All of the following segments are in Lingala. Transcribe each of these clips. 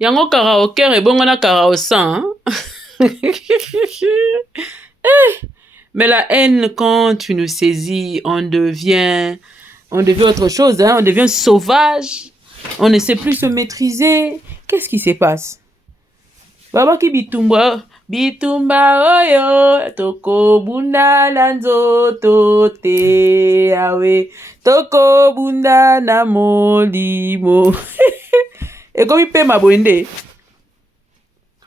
Yango karaoke et bon on a karaoke hein? Mais la haine, quand tu nous saisis, on devient autre chose, hein? On devient sauvage, on ne sait plus se maîtriser. Qu'est-ce qui se passe? Baba ki bitumba, bitumba oyo, toko bunda na nzoto te awe, toko bunda na molimo. Et comme il paie ma bonde,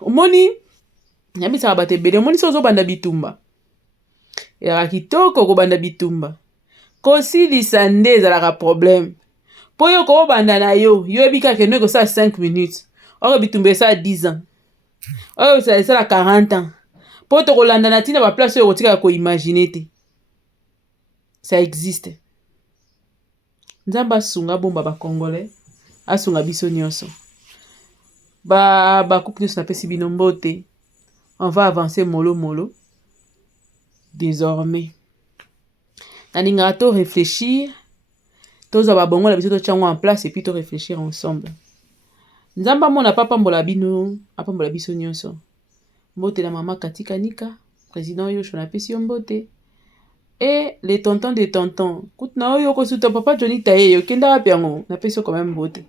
omoni, yami sa bate bede, omoni sozo banda bitumba. Ya kitoko ko banda bitumba. Kosilisa nde ezalaka problème. Po yo ko banda na yo ebika ke no ko sa 5 minutes. Or bitumba ça 10 ans. Or ça 40 ans. Po to kolanda na tina ba place yo kotika ko imaginer te. Ça existe. Nzamba sunga bomba ba congolais. Asunga biso nyonso. Ba couple nyonso na pesi bino mbote. On va avancer mollo mollo. Désormais. Naninga to réfléchir. Tous aba bongo la biso to tchango en place et puis to réfléchir ensemble. Nzamba mona papa mbola bino, apambola biso nyonso. Mbote la mama Katika Nika, président yo shona pesi yo mbote. Et les tontons des tontons. Koutna oyo ko suta papa Johnny Taye yo kenda apiango, na pesi yo quand même mbote.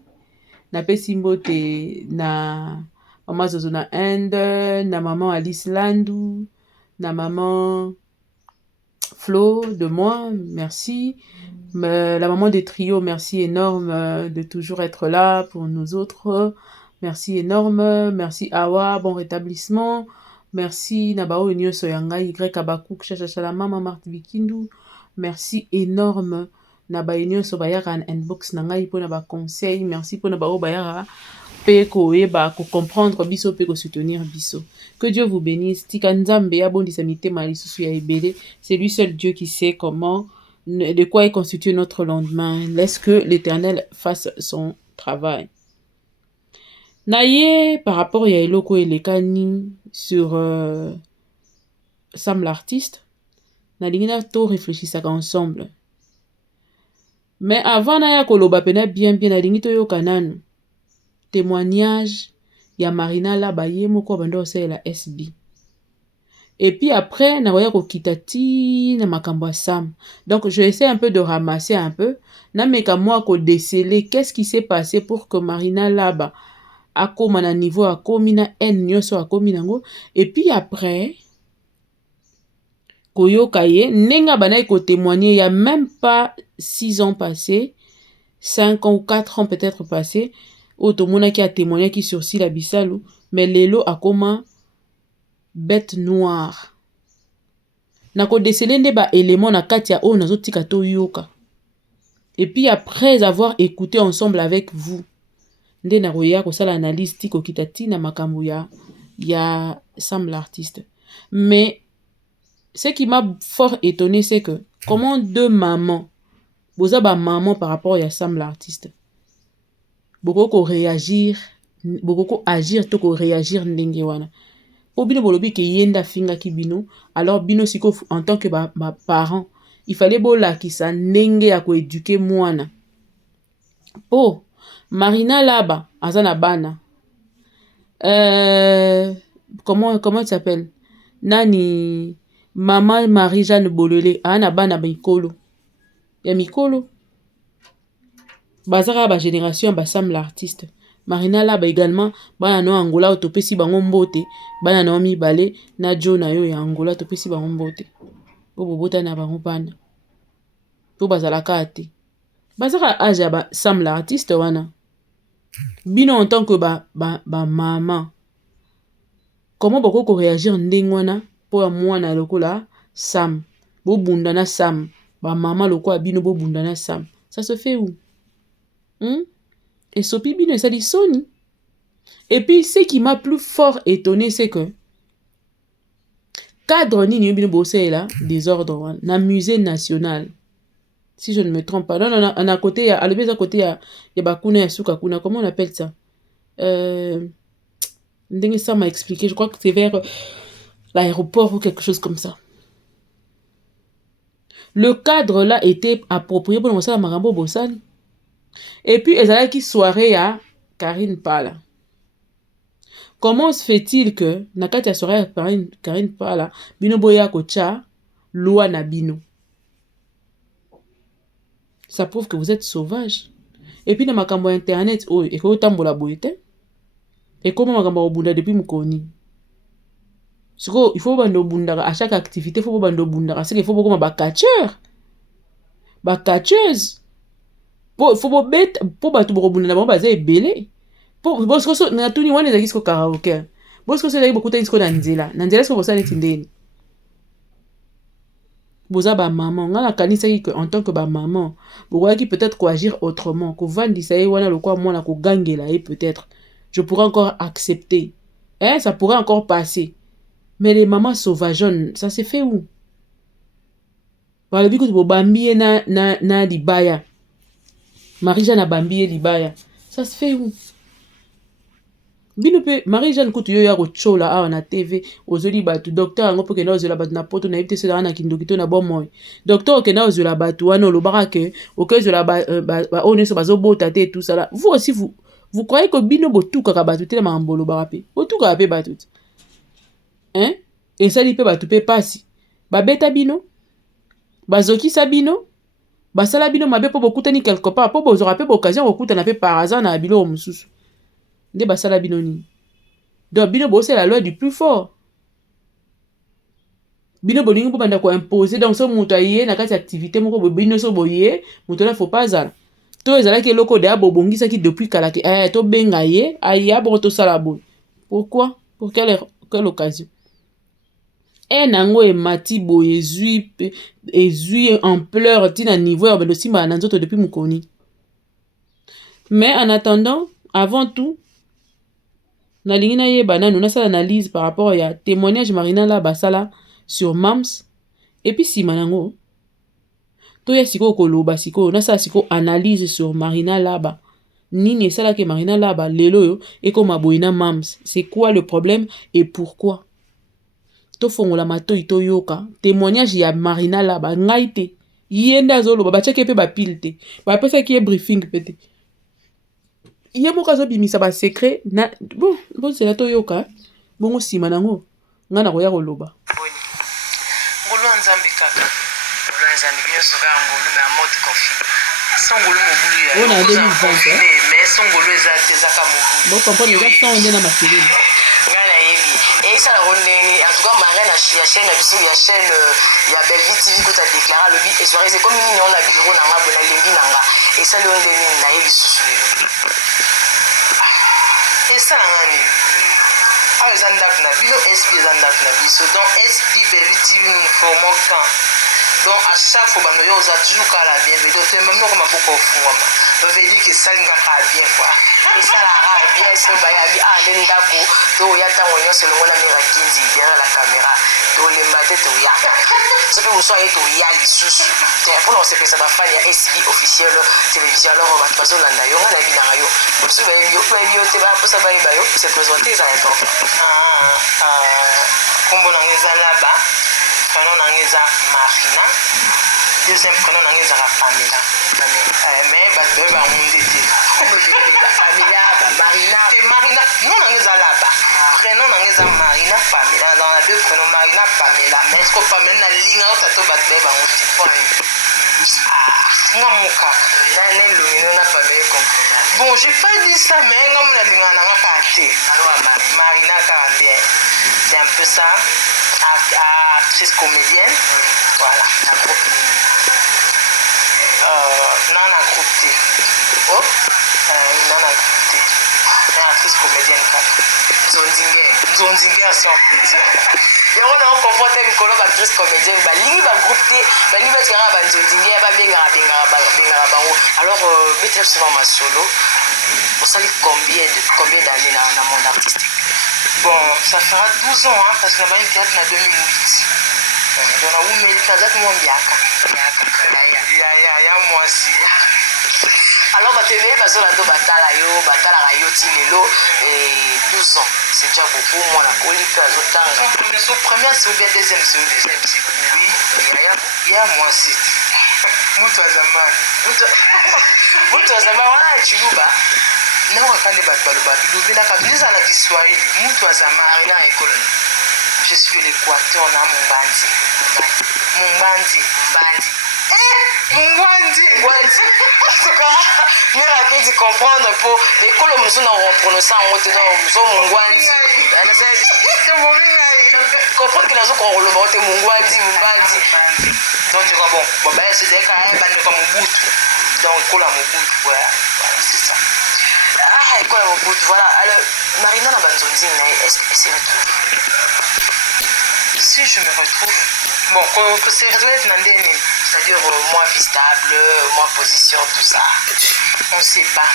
Na pesi mbote na maman Zozo na Inde, na maman Alice Landou, na maman Flo de moi, merci. La maman des trios, merci énorme de toujours être là pour nous autres. Merci énorme. Merci Awa, bon rétablissement. Merci Nabao Unio Soyanga, Y Abakouk, Chachachala, Mama Marthe Bikindu. Merci énorme. Naba Unio Sobayara en inbox Nangai pour Naba conseil. Merci pour Nabao Bayara. Peko eba ko comprendre biso peko soutenir biso. Que Dieu vous bénisse. Tikanzambe abondisamite malisusu ya ebele. C'est lui seul Dieu qui sait comment, de quoi est constitué notre lendemain. Laisse que l'Éternel fasse son travail. Naye par rapport à Eloko et Lekani sur Sam l'artiste. Nalingina to réfléchissaka ensemble. Mais avant naya koloba pena bien nalingi to yo kananu. Témoignage ya Marina la baye moko bando la SB. Et puis après na waya ko kitati na makambo Sam. Donc je essaie un peu de ramasser un peu na meka moi ko déceler qu'est-ce qui s'est passé pour que Marina là-bas akoma na niveau akomi na en nyoso akomi nango. Et puis après koyoka ye nenga bana ko témoigner il y a même pas 6 ans passés, 5 ans ou 4 ans peut-être passés. Otomona qui a témoigné qui sursit la bisalou, mais lelo akoma bête noire. Nako déceler nde ba élément na katia o nazo tika to yoka. Et puis après avoir écouté ensemble avec vous, nde na roya ko sala analyse tiko kitati na makambo ya Sam l'artiste. Mais ce qui m'a fort étonné c'est que comment deux mamans, boza ba maman par rapport à Sam l'artiste. Beaucoup réagir, beaucoup agir, tout réagir ndenge wana. Po bino bolobi ke yenda finga ki bino, alors bino siko en tant que ba parent, il fallait bola ki sa ndenge ya ko éduquer mwana. Po Marina laba azana bana. Comment il s'appelle? Nani Maman Marie-Jeanne Bolele ana bana mikolo. Ya mikolo. Bazara ba génération ba Sam l'artiste. Marina là ba également bana no Angola otopesi bango mbote, bana no mibale na jo na yo ya Angola topesi bango mbote. Po bobota na bango bana. Po bazala kate. Bazara âge ba Sam l'artiste wana. Bino en tant que ba maman. Comment boko réagir ndenge wana po ya mwana lokola Sam. Bo bunda na Sam. Ba maman lokola bino bo bunda na Sam. Ça se fait où? Et sopi bino et ça dit Sony. Et puis ce qui m'a plus fort étonné c'est que cadre nini bino bossé là désordre na musée national. Si je ne me trompe pas. Non, à côté à l'autre côté il y a bakuna ya suka kuna, comment on appelle ça? Ndenge ça m'a expliqué, je crois que c'est vers l'aéroport ou quelque chose comme ça. Le cadre là était approprié pour ça marambo bossani. Et puis, elle a qui soirée à Karine Pala. Comment se fait-il que nakati ya soirée Karine Pala bino boya kocha loi na bino? Ça prouve que vous êtes sauvage. Et puis na makambo internet et ko tambola boyete. Et comment makambo obunda depuis mukoni. Siko il faut bando bunda à chaque activité, il faut bando bunda, c'est qu'il faut beaucoup ba catcheur. Ba catcheuse. Faut bête pour batu bunda na ba za ebele. Pour bosko so na tuni wana za kisko karaoke. Bosko so la bokuta kisko na nzela. Na nzela so bosa neti ndeni. Boza ba maman, nga la kanisa ki en tant que ba maman, boza qui peut-être quoi agir autrement, ko vandi sa wana le quoi moi na ko gangela et peut-être je pourrais encore accepter. Hein, ça pourrait encore passer. Mais les mamans sauvageonnes, ça se fait où? Voilà, biko bo bambiye na libaya. Marie-Jeanne a bambiye libaya. Ça se fait où? Bino pe Marie-Jeanne kutu yo ya ko chola awa na TV ozoli batu docteur ngo poke na ozola batu na poto na yebite sera na kindokito na bon moy docteur ke na ozola batu wana olobaka ke okezola ba oneso bazobota te tout ça là. Vous aussi vous croyez que bino botuka ka batu te na mambolo barape botuka pe batu hein et ça li pe batu pe pasi babeta bino bazokisa bino basala bino mabe po bokutani quelque part po bozora pe occasion okutana pe par hasard na bilo mususu. Nde basala bino ni. Donc bino bo c'est la loi du plus fort. Bino bolingi po banda ko imposer donc so muto aye na kati activité moko bo bino so boye muto na faut pas zala. To ezala ke loko de abo bongisa ki depuis kala ke to benga ye aya bo to sala bo. Pourquoi? Pour quelle occasion? Nango e mati bo ezui en pleurs tina niveau ya bendo simba na nzoto depuis mukoni. Mais en attendant, avant tout na lingina ye banano na sala analyse par rapport à témoignage Marina la basala sur Mams et puis si manango to ya siko koloba siko na sala siko analyse sur Marina Laba nini sala ke Marina Laba lelo yo et comme aboina Mams, c'est quoi le problème et pourquoi? To fongola mato ito yoka témoignage ya Marina Laba ngaite yenda zolo ba cheke pe ba pilte ba pesa ki e briefing pete. Iye moka zo bimisa ba secret na bon c'est la toyoka bongo sima nango ngana ko ya koloba ngolo nzambe kaka ngolo nzambe nyoso ka ngolo na mode coffee songolo mobulu ya on a 2020 mais songolo eza ka mobulu bon comprendre les gars on est na makelele ngana yebi et ça la rondeni en tout cas marraine ya chaîne ya chaîne ya Belleville TV ko ta déclarer le but et soirée c'est comme ni on a bureau na ngabo na lembi nanga et ça le rondeni na yebi susu et ça ngani ah les andak na bino SB les andak na biso donc SB Belleville TV nous formons quand donc à chaque fois bando yo za toujours ka la bienvenue donc même comme beaucoup fungama ça veut dire que ça nga ka bien quoi et ça la ra bien so ba ya bi ndako to ya tango nyonso longo na mira 15 bien la caméra to lemba te to ya ce que vous soyez to ya lisusu pour non c'est que ça va faire ya SB officiel télévision alors ba bazo landa yo na bi na yo pour ce ba yo te ba pour ça ba yo c'est présenter ça important kombo na ngeza là-bas prénom nangeza Marina deuxième prénom nangeza Pamela mais ba bébé ba mundete Pamela Marina c'est Marina non nangeza là-bas prénom nangeza Marina Pamela dans la deux prénoms Marina Pamela mais est-ce que Pamela na linga o tato ba bébé ba mundete nga muka na nelungino na Pamela comprendre bon j'ai pas dit ça mais nga muna linga na ngakate Marina Carandien c'est un peu ça actrice comédienne voilà un groupe nana groupe T oh nana groupe T une actrice comédienne Zonzinger si on peut dire yango na comporter mikolo ba actrice comédienne ba lingi ba groupe T ba lingi ba tiranga ba Zonzinger ba benga bango alors peut-être souvent ma solo on sait combien d'années dans le monde artistique. Bon, ça fera 12 ans, hein, parce qu'on a une théâtre en 2008. Donc, on a eu une théâtre moins bien. Il y a moi aussi. Alors, bah, télé, bah, sur la do batala yo, tinelo, et 12 ans. C'est déjà beaucoup, moi, la colique, la première, c'est ou bien deuxième, c'est deuxième. Oui, il y a moi aussi. Mutu wa zamani, voilà, tu louba. Non, quand les bateaux, le bateau, le bateau, quand les ala Kiswahili, mtu azamari na école. Je suis de l'Équateur, na Mumbandi. Mumbandi. En tout cas, mira qui comprendre pour l'école où nous avons prononcé en haut, nous sommes Mumbandi. Comprendre que nous avons le mot Mumbandi. Donc, bon, ben, c'est des cas, ben, comme Mobutu. Donc, école à Mobutu, voilà, c'est ça. Ah, école à Mobutu, voilà. Alors, Marina Nabanzonzi, est-ce que c'est retrouve? Si je me retrouve, bon, que c'est retrouvé, c'est-à-dire moi vie stable, moi position, tout ça, on ne sait pas.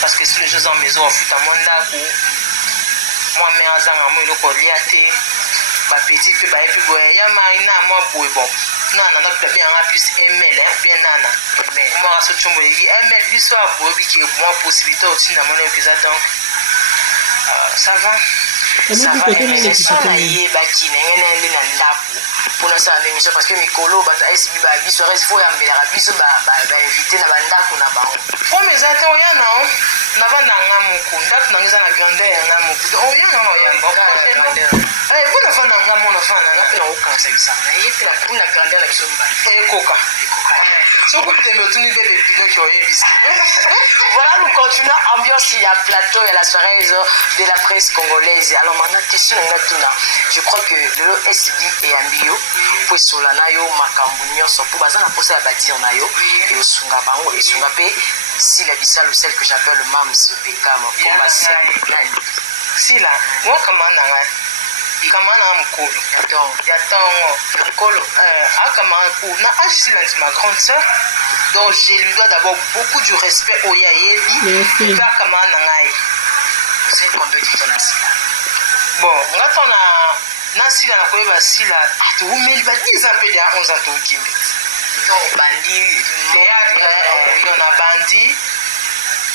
Parce que si les choses en maison, on fout à mon dago, moi, mais en zang, moi, le coliaté, ma petite, puis, bah, et puis, il y a Marina, moi, bon. Non, on a bien un plus ML, bien nana. Mais moi, ce que je me dis, ML, lui, soit beau, qui est moins possibilité aussi dans mon épisode, donc, ça va. Ça va, mais ça va y est, qui n'est pas là pour nous faire l'émission parce que Mikolo, il serait faux, mais la rabis va inviter la banda qu'on a bas. Oh, mais attends, il y a non. On a pas un moukounda, on a la grandeur, un moukounda. Oh, il y a non, il y a un grandeur. Eh, vous n'avez pas un gamin, on a fait un gamin. Aucun, c'est ça. Il y a la grandeur avec son bas. Et coca. Voilà, nous continuons ambiance, il y a plateau et la soirée de la presse congolaise. Alors maintenant, je crois que le SB et Ambio, pour Solanayo, Makambunyo, sont pour baser la poste à bâtir nayo et au Sungabango et Sungape, si la bissale ou celle que j'appelle le MAMS Bekam pour ma sœur. Si là, moi comment on a Kamana mkolo yatongo mkolo akama na agissé ma grande sœur donc je lui dois d'abord beaucoup du respect au yayebi ka kamana ngai c'est combien de temps là bon ngato na sila na koyeba sila to umeli ba 10 ans pe de 11 ans to kimbi to bandi yo na bandi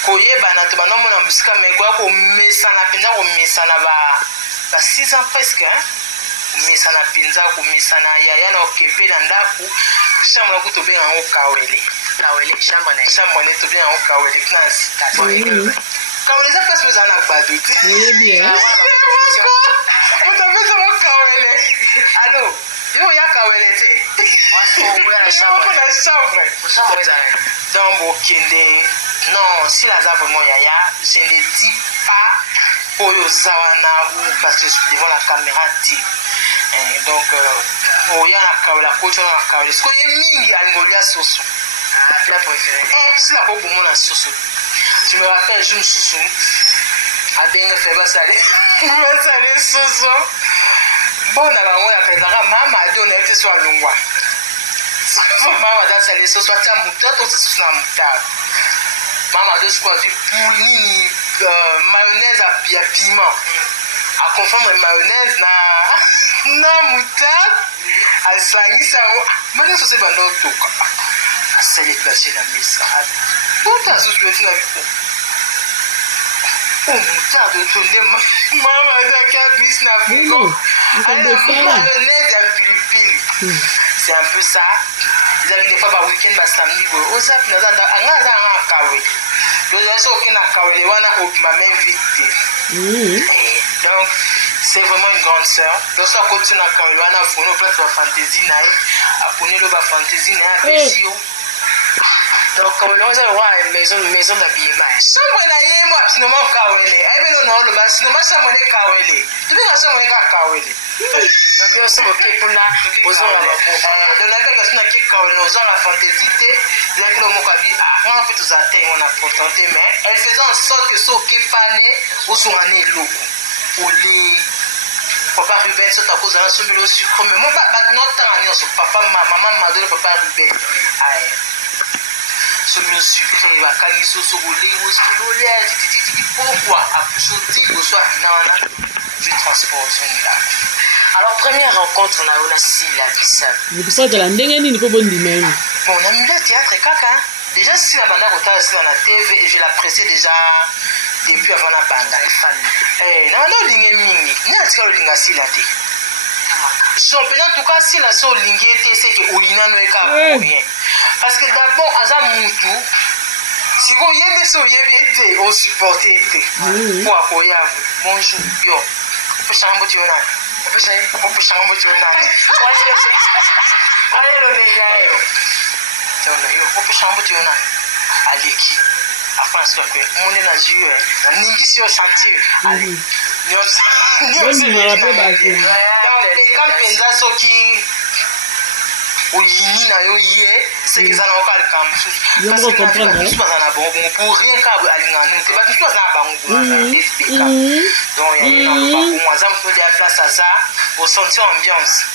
koyeba na to banomo na musika megwa ko mesana penda ko mesana ba 6 ans presque, hein? Mais ça n'a pas de misana yaya na okepe na ndaku chambre na kuto bien en kawele chambre na to bien en kawele na sita kawele za place vous en a pas doute bien on t'appelle ça kawele allô yo ya kawele te chambre donc okende non si la za vraiment yaya je ne dis pas Oyo Zawana ou parce que je suis devant la caméra donc Oya Kawela Kocho na Kawela ce qu'il y a mingi Angolia Soso la préférée c'est la beaucoup mon Soso je me rappelle je me Soso a bien fait va saler Soso bon na bango ya pedara mama donne elle soit longwa mama da saler Soso ta mutato Soso na mutato mama de quoi du poulet mayonnaise à piment à confondre mayonnaise na moutarde à sangisa mais ça c'est pas d'autre c'est les placer la mise pourquoi ça je fais oh moutarde tourner maman da cabis na fugo mayonnaise à pilipili c'est un peu ça ils avaient des fois par week-end ba samedi au zap na za anga kawe donc c'est vraiment une grande sœur donc ça continue à quand il va na place de fantaisie nae a poni le ba fantaisie nae pesio donc comme on a voir maison d'habillement chambre na ye moi finalement kawele ai beno no le ba sinon chambre na kawele tu bien chambre na kawele donc yo c'est ok pour là besoin donc la personne na qui kawele aux la fantaisie te là que le mokabi en fait aux atteint on a contenté mais elle faisait en sorte que ce qui pané aux ourane loko au lit papa Ruben c'est à cause de la somme le sucre mais moi pas notre temps sur papa maman m'a donné papa Ruben aïe le sucré va quand ils sont roulés ou ce que l'on pourquoi à sauter au soir non du transport alors première rencontre on a eu aussi la bissale ni pour de la ndenge ni ko bondi même bon on a mis le théâtre kaka déjà si la banda rota sur la TV et je l'appréciais déjà depuis avant la banda fan non lingue mingi ni atika le linga si la té son en tout cas si la so lingue té c'est que olina no eka rien parce que d'abord aza mutu siko yende so yebete o supporter te pour akoya bonjour yo opesanga mbote ona opesanga mbote ona wale lo begayo tona yo opesanga mbote ona aleki afin so que mon na jure na ningi si o chantier ali ni me rappelle basi quand penza soki oyini na yo ye c'est que ça n'a pas le camp parce que na pas na bon pour rien ka alingano te ba tout ça na bango donc il y a pas moi ça me fait la place à ça au sentir ambiance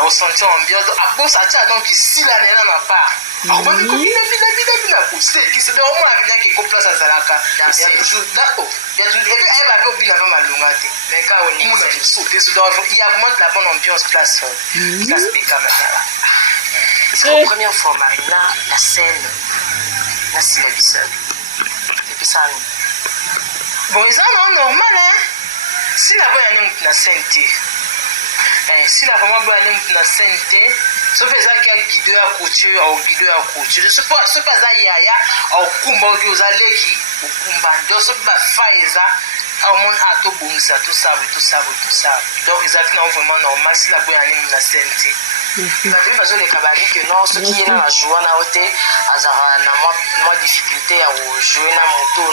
au sentir ambiance à boss à ça donc ici là n'est na pas on va dire bina c'est qui c'est vraiment la bien qui est place à Zalaka il y a toujours d'accord il y a toujours et puis elle va pas bina pas malunga te mais quand on est sauter il y a vraiment de la bonne ambiance place Beka maintenant. C'est la première fois, Marina, la scène, la syllabisale. Et puis ça, bon, ils sont normal, hein. Si la bonne année, la scène, si la vraiment bonne année, la scène, sauf que ça qui a guidé à couture, au guidé à couture. Ce pas ça, yaya, au kumba, aux aleki, au kumba, donc ce pas faïza. Au monde a tout bon ça, tout ça. Donc, ils ont vraiment normal si la bonne année, la scène, parce que les cabarets que non, ceux qui sont à jouer à côté, à difficulté à jouer à moto,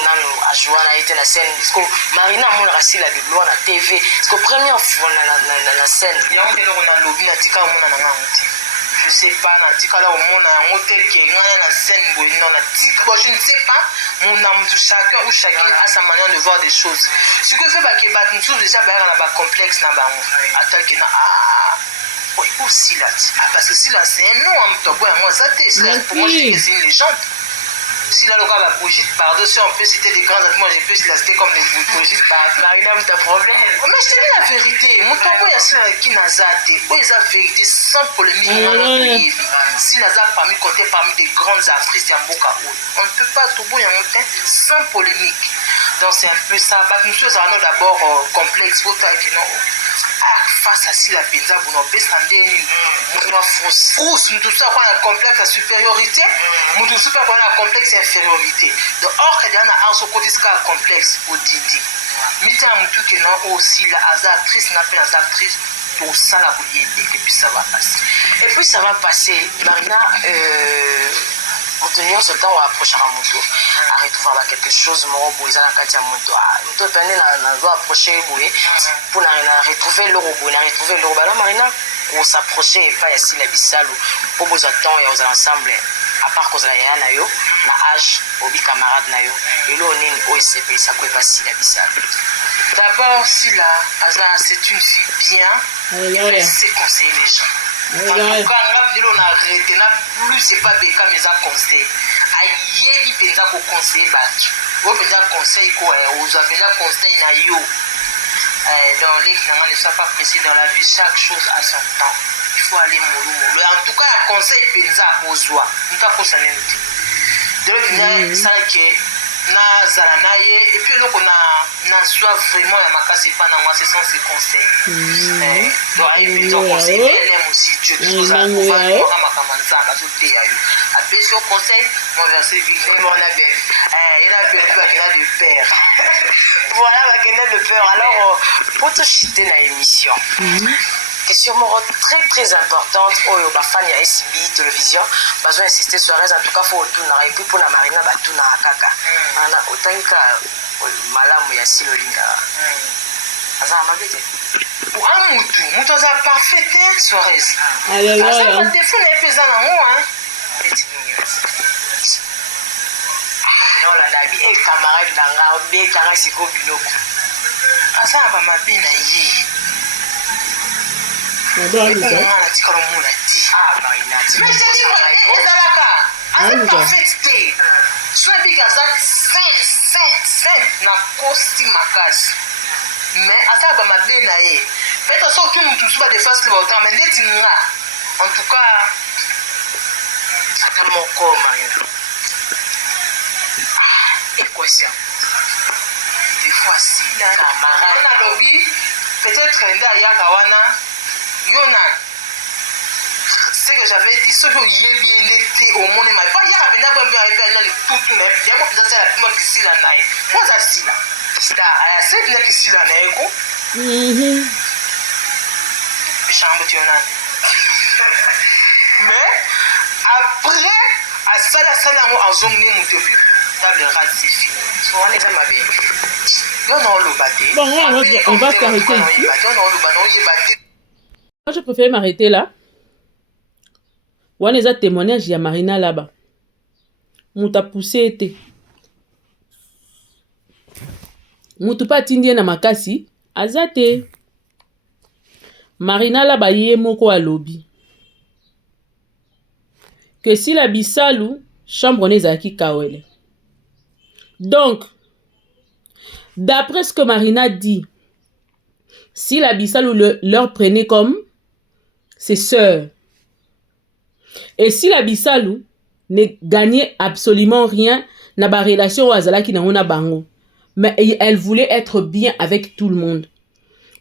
à jouer à été la scène. Parce que Marina mon rassi la biblo na TV. Parce que première fois la scène. Il y a un peu de lobby na tika mon na ngati. Je sais pas na tika là au monde na hôtel qui est la scène non na tika. Bon, je ne sais pas. Mon âme chacun ou chacune a sa manière de voir des choses. Ce que fait que bat nous déjà ba na ba complexe na ba. Attends que na oui, aussi là. Parce que si là, c'est un nom, moi, ça pour moi, je dis que c'est une légende. Si là, le cas de Brigitte Bardot, si on peut citer des grands acteurs, moi, j'ai pu la citer comme des Brigitte Bardot. Marina, mais t'as problème. Mais je te dis la vérité. Mon tabou, il y a ceux qui n'a zaté. Oui, il y a la vérité sans polémique. Si la ZAT parmi compter parmi des grandes actrices d'Amboka, on ne peut pas tout beau y en monter sans polémique. Donc, c'est un peu ça. Nous sommes d'abord complexe. Face à si la pizza, vous n'avez pas nous tout ça, on a un complexe à supériorité, nous tout ça, on a un complexe à infériorité. Donc, or, il y a un côté complexe au dindi. Mais il y a un truc qui est aussi la actrice, n'a pas les actrices, tout ça, la bouillée, et puis ça va passer. Et puis ça va passer. Marina, en tenant ce temps, on va approcher à mon tour. À retrouver quelque chose, mon beau, ils ont la carte à mon tour. Nous te prenons la voie approcher, pour retrouver l'euro, retrouver l'euro. Alors, Marina, on s'approcher et pas ici la bissale, pour vous attendre et aux ensemble. À part cause la yana yo, na âge, obi camarade na yo, et là on est au SCP, ça peut pas si la bissale. D'abord, si là, c'est une fille bien, elle sait conseiller les gens. En tout cas, on a arrêté, plus c'est pas Beka, mais ça conseille. Aïe, il peut qu'on conseille battu. On peut conseil quoi, on peut conseil na yo. Dans les gens ne sont pas pressés dans la vie, chaque chose a son temps. Il faut aller mollo. En tout cas, un conseil penza aux joies. Nous t'as pour ça n'importe. De l'autre côté, ça que na zalanaye et puis donc on a soit vraiment la maca c'est pas dans moi c'est sans ses conseils. Donc il peut conseiller elle aime aussi Dieu chose à pouvoir moi ma kamanza na zote ayo. Après ce conseil, mon verset biblique mon a bien. Il a bien va de père. Voilà va qu'il de peur. Alors pour te chiter dans l'émission. Question très très importante au bafani ya SB télévision besoin insister sur raison en tout cas faut tout na et puis pour la Marina ba tout na kaka ana otanka malamu ya silolinga asa mabete pour un mutu za parfait sur raison asa pas défaut n'est pas na moi hein non la dabi et camarade danga be kanga siko biloko asa ba mabina yi. Mais c'est dit, avec parfaité, soit dit que ça saint na costi makas. Mais à ça va m'aider naé. Peut-être ça que nous tous pas de face le autant mais dès en tout cas ça comme mon corps Marina. Équation. Des fois si là camarade na lobby peut-être Renda ya kawana Yonan, ce que j'avais dit, ce que j'ai bien été au monde, mais pas hier, il y a un peu dans les tout, mais il y a un peu dans la pima qui s'y la naïe. Moi, ça s'y là. C'est à cette là qui s'y la naïe, quoi. Chambre, tu en as. Mais après, à ça, en zone, mon début, table rase, c'est fini. On est à ma bébé. Bon, on va s'arrêter ici. Moi, je préfère m'arrêter là. On a témoignage, il y a Marina là-bas. Mouta poussé été. Moutou pas tindien na makasi. Azate. Marina là-bas, yé moko à lobby. Que si la bisalou, chambre n'est zaki kawele. Donc, d'après ce que Marina dit, si la bisalou leur prenait comme ses sœurs, et si la bisalou ne gagnait absolument rien na ba relation au azalaki na ona bango, mais elle voulait être bien avec tout le monde.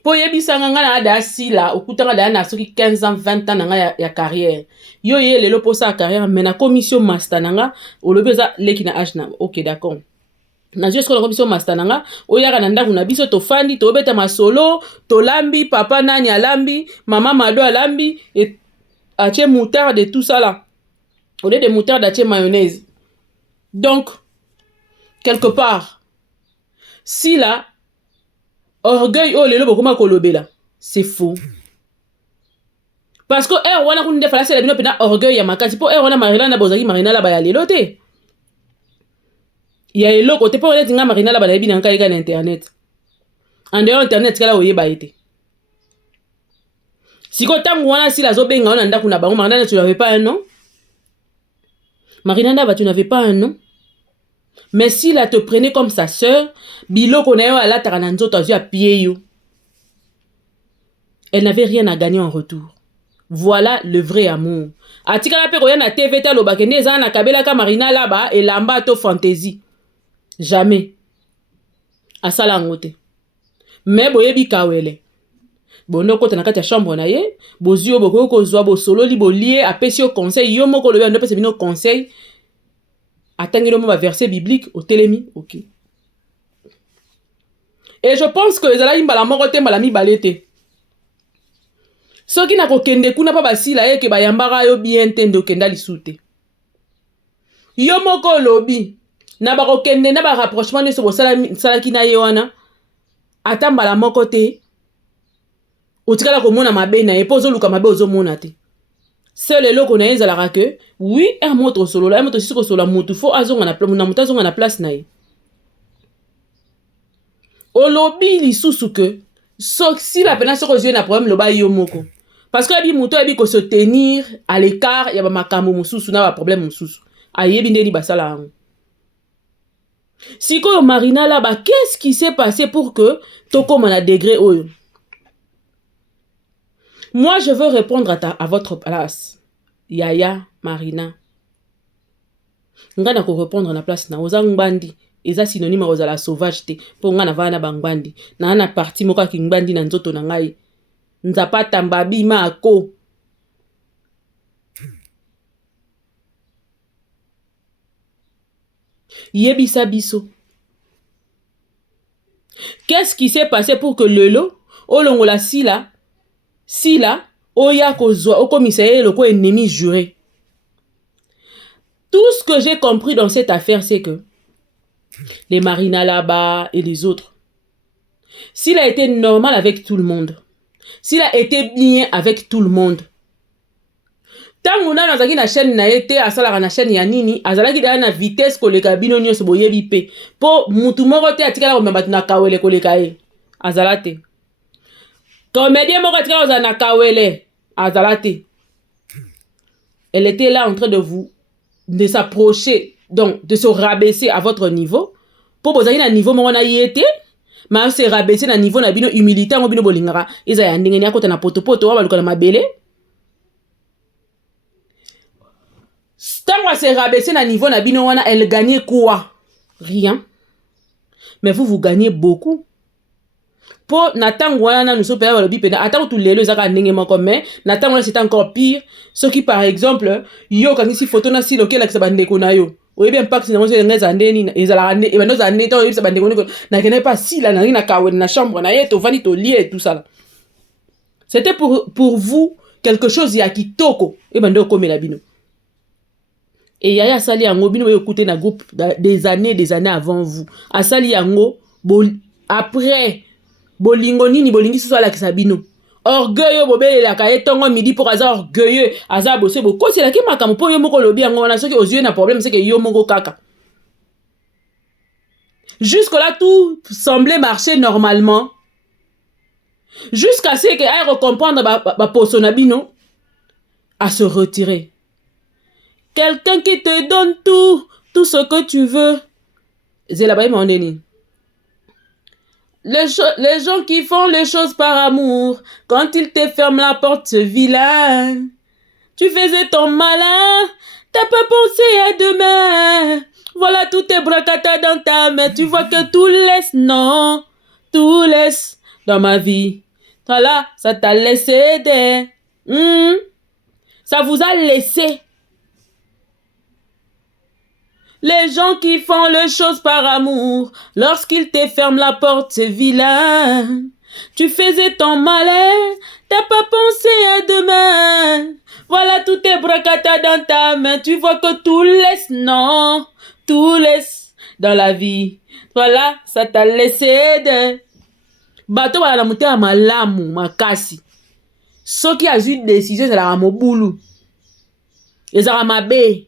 Po yebisa nga na ada sila okutanga da na soki 15 ans 20 ans na ya carrière. Yo ye lelo posa ya carrière mais na commission master nanga olobeza leki na age na. OK, d'accord. Na juste la commission master nanga oyaka na ndaku na biso to fandi to beta masolo to lambi papa nani alambi maman mado alambi et ache moutarde et tout ça là. Au lieu de moutarde ache mayonnaise. Donc quelque part si là orgueil oh lelo bokoma kolobela c'est faux parce que wana kunde fala c'est la bino pena orgueil ya makasi po wana marina na bozaki marina la ba ya lelo te ya elo côté po le tinga marina la ba na bina nkai ka na internet en dehors internet kala oyeba ete siko tangu wana si la zo benga wana ndaku na bango marina tu n'avais pas un nom marina na tu n'avais pas un nom. Mais si la te prenait comme sa sœur, biloko na yo ala tarananzo tozu a pied yo. Elle n'avait rien à gagner en retour. Voilà le vrai amour. Atika la pe koya na TV ta lo bakende za na kabela ka Marina là-bas et lamba to fantaisie. Jamais. Asala ngote. Mais boyebi kawele. Bono kota na kati ya chambre na ye, bozio boko ko zwa bo solo li bo lié apesi yo conseil yo moko lo ya ndo pesi bino conseil. Attendez le mot verset biblique au télémi, ok. Et je pense que les alaïs mbala morote mbala mi balete. Ce qui n'a qu'okende kuna pa basi la ke bayambara yo bien tendo kenda lisute. Yo moko lobi na ba kokende na ba rapprochement ne so sala kina ye wana. Ata mbala moko te. Otikala ko mona mabe na epozo luka mabe ozo mona te. C'est le loco na ezalaka que oui un moto solo la moto siko solo moto fo azonga na place na moto azonga na place na ye olobi lisusu que si la pena soko yeux na problème loba yo moko parce que abi moto abi ko se tenir à l'écart ya ba makambo mususu na ba problème mususu ayebi ndeni basala ango siko Marina là ba qu'est-ce qui s'est passé pour que toko mana degré oyo. Moi, je veux répondre à votre place. Yaya, Marina. Nga na ko répondre na place na oza ngbandi. Eza synonyme oza la sauvage te. Po nga na vana bangbandi. Na na parti moka ki ngbandi na nzoto na ngai. Nzapata mbabi ma ako. Yebisa biso. Qu'est-ce qui s'est passé pour que lelo olongola Sila, oya kozwa, okomisaye loko ennemi juré. Tout ce que j'ai compris dans cette affaire, c'est que les Marina là-bas et les autres, s'il a été normal avec tout le monde, s'il a été bien avec tout le monde, tant on a dans la chaîne na été à la chaîne ya nini, azalaki da na vitesse koleka bino nyonso boyebi pe, po mutu moko te atikala ko mbatu na kawele koleka e, azalate. Comédien moko tika na kawele azalate. Elle était là en train de s'approcher, donc de se rabaisser à votre niveau. Pour vous avez un niveau moko na yete, mais se rabaisser na niveau na bino humilité ngo bino bolingara. Iza ya ndenge nyako na potopoto wa baluka na mabele. Tant se rabaisser na niveau na bino wana, elle gagnait quoi? Rien. Mais vous gagnez beaucoup. Po natango wana nous sommes pena lobi pena attends tout lelo ezaka ndenge moko mais natango c'est encore pire ce qui par exemple yo quand si photo na si lokel ak sabandeko na yo oyebi impact na mozo ngeza ndeni ezala ande e bando za ndeni to sabandeko na kene pas si la na kawe na chambre na yeto vani to lié tout ça là. C'était pour vous quelque chose ya kitoko e bando komela bino. Et yaya sali yango bino yo écouter na groupe des années avant vous. Asali yango après bolingo nini bolingi so ala kisabino orgueil bobele la kaye tongo midi pour aza orgueilleux aza bosse boko c'est la ki makambo po yo moko lobi yango na soki aux yeux na problème c'est que yo moko kaka jusque là tout semblait marcher normalement jusqu'à ce que aille recomprendre ba poso na bino à se retirer. Quelqu'un qui te donne tout ce que tu veux zela ba mondeni. Les gens qui font les choses par amour, quand ils te ferment la porte, ce vilain, tu faisais ton malin, t'as pas pensé à demain. Voilà tous tes bracata dans ta main, tu vois que tout laisse, non, tout laisse dans ma vie. Voilà, ça t'a laissé des... Ça vous a laissé. Les gens qui font les choses par amour, lorsqu'ils te ferment la porte, c'est vilain. Tu faisais ton malin, t'as pas pensé à demain. Voilà tous tes bracata dans ta main, tu vois que tout laisse, non, tout laisse dans la vie. Voilà, ça t'a laissé de... Bato wala mute à malamu, makasi. Ce qui a eu une décision, c'est la mobulu. Les aramabé.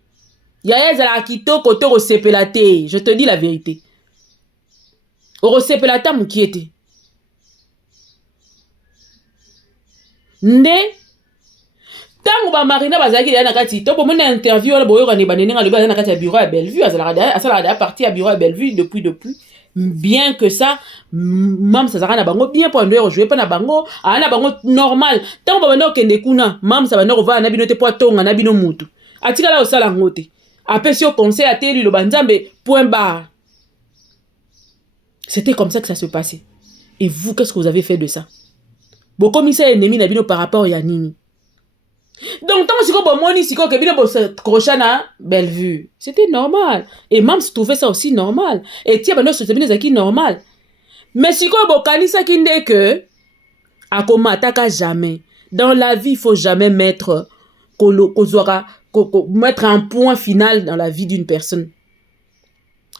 Yaya zala kitoko to sepelate, je te dis la vérité. Oro sepelata mukiete. Nde tango ba marina bazaki ya nakati to bomona interview wala boyo kane banene ngalo ba nakati ya bureau à Bellevue asala parti à bureau à Bellevue depuis bien que ça mam ça zaka na bango bien pour ndo jouer pas na bango ana bango normal tango ba bando kende kuna mam ça bando va na bino te po tonga na bino mutu atika la osala ngote. Après, si on conseille à télé, le banzambe, point barre. C'était comme ça que ça se passait. Et vous, qu'est-ce que vous avez fait de ça? Bon, commissaire ennemi n'a bino par rapport à Yanini. Donc, tant que bon moni, si que bino crochet na Bellevue, c'était normal. Et même si trouvait ça aussi normal. Et tiens, ben, c'est bien normal. Mais si que bon kanisa qui n'est que, à comment attaquer jamais. Dans la vie, il faut jamais mettre mettre un point final dans la vie d'une personne,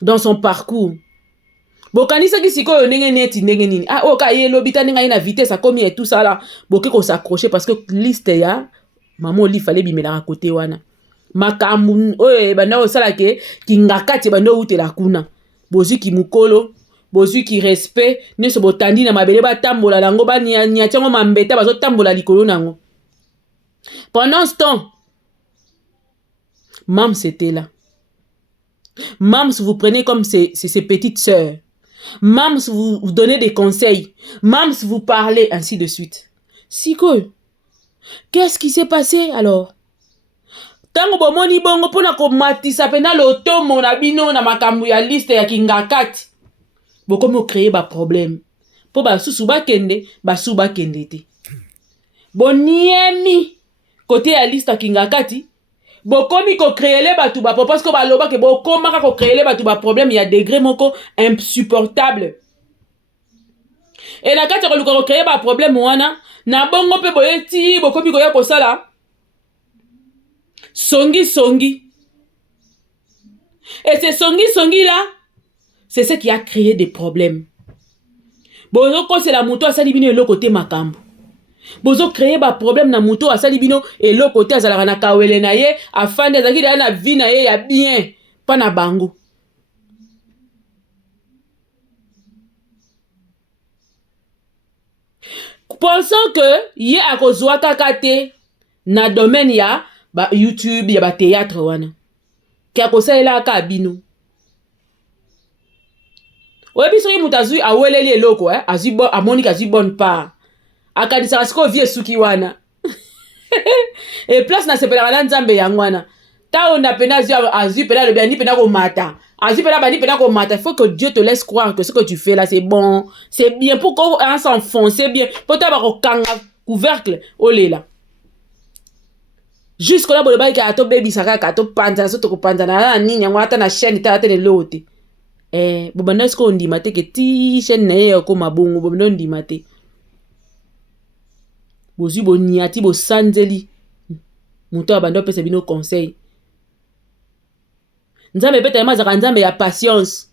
dans son parcours. Bokanisa ki siko yo ndenge neti ndenge nini. Ah o ka yelo bitani ngai na vitesse a commis et tout ça là. Boke ko s'accrocher parce que liste ya maman li fallait bimela à côté wana. Makamu oye bana o sala ke kingakati bana utela kuna. Bozu ki mukolo, bozu ki respect, ne so botandi na mabele ba tambola lango ba nya tyango mambeta bazo tambola likolo nango. Pendant ce temps, Mams était là. Mams vous prenez comme ses petites sœurs. Mams vous donnez des conseils. Mams vous parlez, ainsi de suite. Siko, qu'est-ce qui s'est passé alors? Tango bomoni bongo pona ko matisa pena loto mona bino na makambu ya liste ya kingakati. Boko mo créer ba problème. Po ba susu ba kende, ba su ba kende te. Boniemi côté ya liste ya kingakati. Bokomi ko créer les batu ba parce que ba loba ke bokoma ko créer les batu ba problème il y a degré moko insupportable. Et la kati ko créer ba problème wana na bongo pe boyeti bokomi ko ya ko sala songi. Et c'est songi là, c'est ce qui a créé des problèmes. Bozo ko c'est la moto asali bino le côté makambo. Bozo créer ba problème na moto asali bino et le côté azala na kawele na ye afin de zaki na vie na ye ya bien pas na bango. Pensant que ye akozwa kakate na domaine ya ba YouTube ya ba théâtre wana. Ki akosalela ka bino. Oyebi soki mutazui aweleli eloko azui bon amoni azui bonne part. Akadisa siko vie suki wana. Et place na sepela na nzambe yangwana. Ta on a pena azu pena le bani pena ko mata. Azu pena bani pena ko mata. Il faut que Dieu te laisse croire que ce que tu fais là c'est bon, c'est bien pour qu'on s'enfonce, c'est bien. Pour ta bako kanga couvercle olé là. Jusqu'à là, boleba ka to baby saka ka to panza so to ko panza na nini yango ata na chaîne ta ata ne lote. Bobanda sko ndima te ke ti chaîne na ye ko mabongo bobanda ndima te. Bozu bo niati bo sanzeli. Muto abando pesa bino conseil. Nzambe peta ma zaka nzambe ya patience.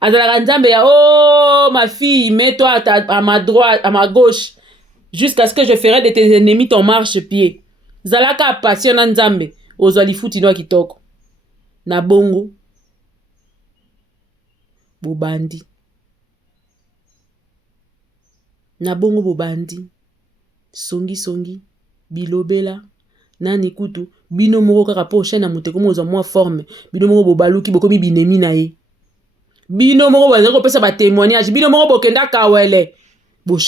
Azala nzambe ya oh ma fille, mets-toi à ma droite, à ma gauche jusqu'à ce que je ferai de tes ennemis ton marche-pied. Zalaka patient na nzambe ozali futi no kitoko. Na bongo bobandi. Na bongo bobandi. Songi bilobela nani kutu bino moko kaka po chaîne na muteko mozo moi forme bino moko bobaluki bokomi binemi na ye bino moko bazali ko pesa ba témoignage bino moko bokenda kawele bo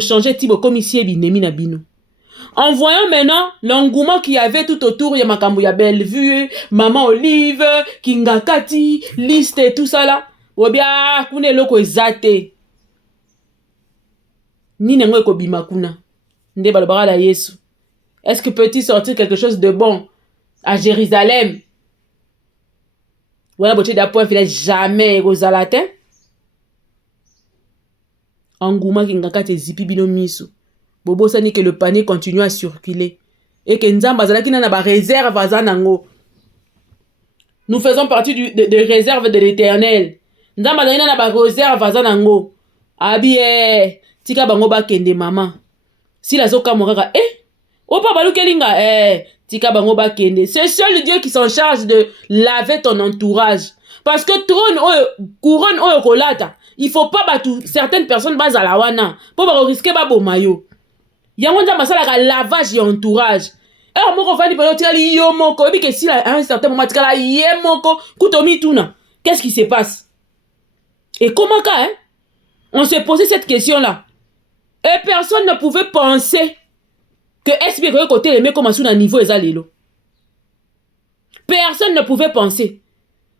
changer ti bokomi sie binemi na bino. En voyant maintenant l'engouement qu'il y avait tout autour, il y a Makambo, il y a Bellevue, Maman Olive, Kingakati, liste et tout ça là. Obia kune loko ezate. Ni nengo ko bimakuna. Nde balobara la Yesu. Est-ce que peut-il sortir quelque chose de bon à Jérusalem? Voilà boté d'apoint final jamais kozalate. Engouement Kingakati zipi bino miso. Bobo sani que le panier continue à circuler et que nzamba zalaki na ba réserve azanango. Nous faisons partie de réserve de l'Éternel. Nzamba zalaki na ba réserve azanango. Abi tika bango ba kende mama. Si la zoka moraka opa balukelinga tika bango ba kende. C'est seul Dieu qui s'en charge de laver ton entourage. Parce que trône couronne oyo kolata. Il faut pas battre certaines personnes bazala wana. Pour ba risquer ba bomayo. Yango nzamba salaka lavage ya entourage. Moko vandi pano tikali yo moko. Ebi ke si à un certain moment tikala ye moko. Kutomi tuna. Qu'est-ce qui se passe? Et comment ça, on s'est posé cette question-là. Et personne ne pouvait penser que SB côté les mecs comme à un niveau ezalelo. Personne ne pouvait penser.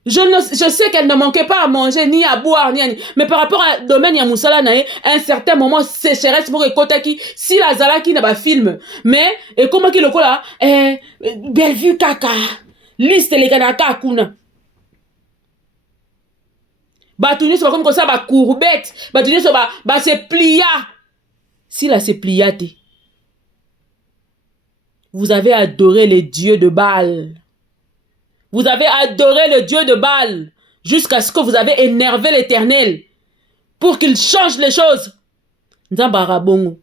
Je sais qu'elle ne manquait pas à manger, ni à boire, mais par rapport à domaine ya musala nae, un certain moment, sécheresse pour ekotaki, si la zalaki n'a pas film, mais, et comment qui le là, Bellevue kaka, liste les kanaka akuna. Batouni c'est comme ça, ba courbette, batouni c'est ba se plia. Si la se pliate, vous avez adoré les dieux de Baal. Vous avez adoré le Dieu de Baal jusqu'à ce que vous avez énervé l'Éternel pour qu'il change les choses. Nzambara bongo.